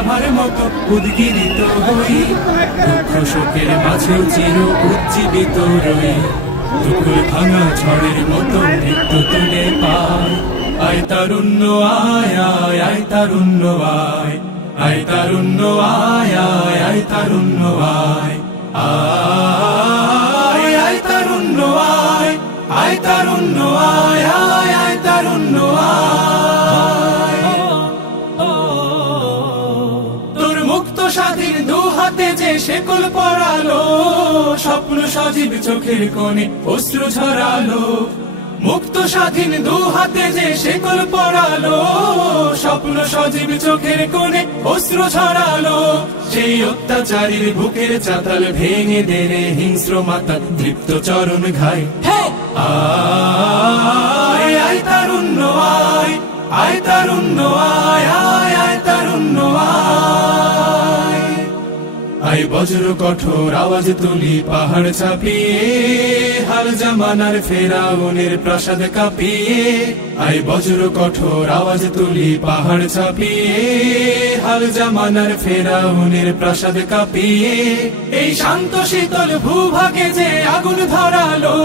লাভার মতো উদ্গিরিত হই, দুঃখ শোকের মাঝেও চির উজ্জীবিত রই, দুপুর ভাঙা ঝড়ের মতো নৃত্য তুলে পাই। আয় তারুণ্য আয় আয় আয় তারুণ্য আয়, আয় তারুণ্য আয় আয় আয় তারুণ্য আয়, আয় আয় তারুণ্য আয়, আয় তারুণ্য আয় আয় আয় তারুণ্য আয়। তোর মুক্ত স্বাধীন দু হাতে যে শেকল পরালো, স্বপ্ন সজীব চোখের কোণে অশ্রু ঝরালো, মুক্ত স্বাধীন দু হাতে যে শেকল পরালো, স্বপ্ন সজীব চোখের কোণে অশ্রু ঝরালো, সেই অত্যাচারীর বুকের চাতাল ভেঙে দেনে হিংস্র মাতাল তৃপ্ত চরণ ঘাই। আয় আয় তারুণ্য আয়, আয় তারুণ্য আয় আয় আয় তারুণ্য আয়। আয় বজ্র কঠোর আওয়াজ তুলি পাহাড় চাপিয়ে, হাল জামানার ফেরাউনের প্রাসাদ কাঁপিয়ে, আয় বজ্র কঠোর আওয়াজ তুলি পাহাড় চাপিয়ে, হাল জামানার ফেরাউনের প্রাসাদ কাঁপিয়ে, এই শান্ত শীতল ভূভাগে যে আগুন ধরালো,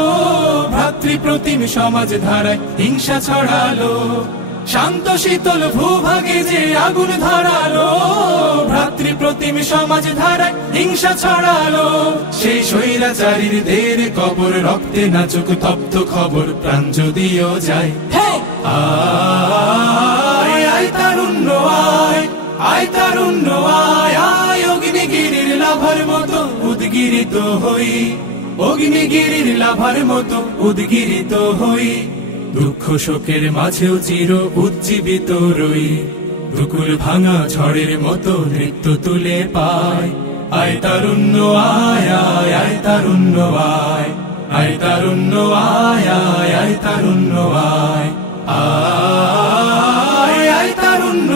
ভ্রাতৃপ্রতিম সমাজ ধারায় হিংসা ছড়ালো, শান্ত শীতল ভূভাগে যে আগুন ধরালো, ভ্রাতৃপ্রতিম সমাজ ধারায় হিংসা ছড়ালো, সেই স্বৈরাচারীর দের কবর রক্তে নাচুক তপ্ত খবর প্রাণ যদিও যায়। আয় আয় তারুণ্য আয়, আয় তারুণ্য আয় আয় অগ্নিগিরির লাভার মতো উদ্গিরিত হই, অগ্নিগিরির লাভার মতো উদ্গিরিত হই, দুঃখ শোকের মাঝেও চির উজ্জীবিত রই, দুকুল ভাঙা ঝড়ের মতো নৃত্য তুলে পাই। আয় তারুণ্য আয় আয় আয় তারুণ্য আয়, আয় তারুণ্য আয় আয় আয় তারুণ্য আয়, আয় আয় তারুণ্য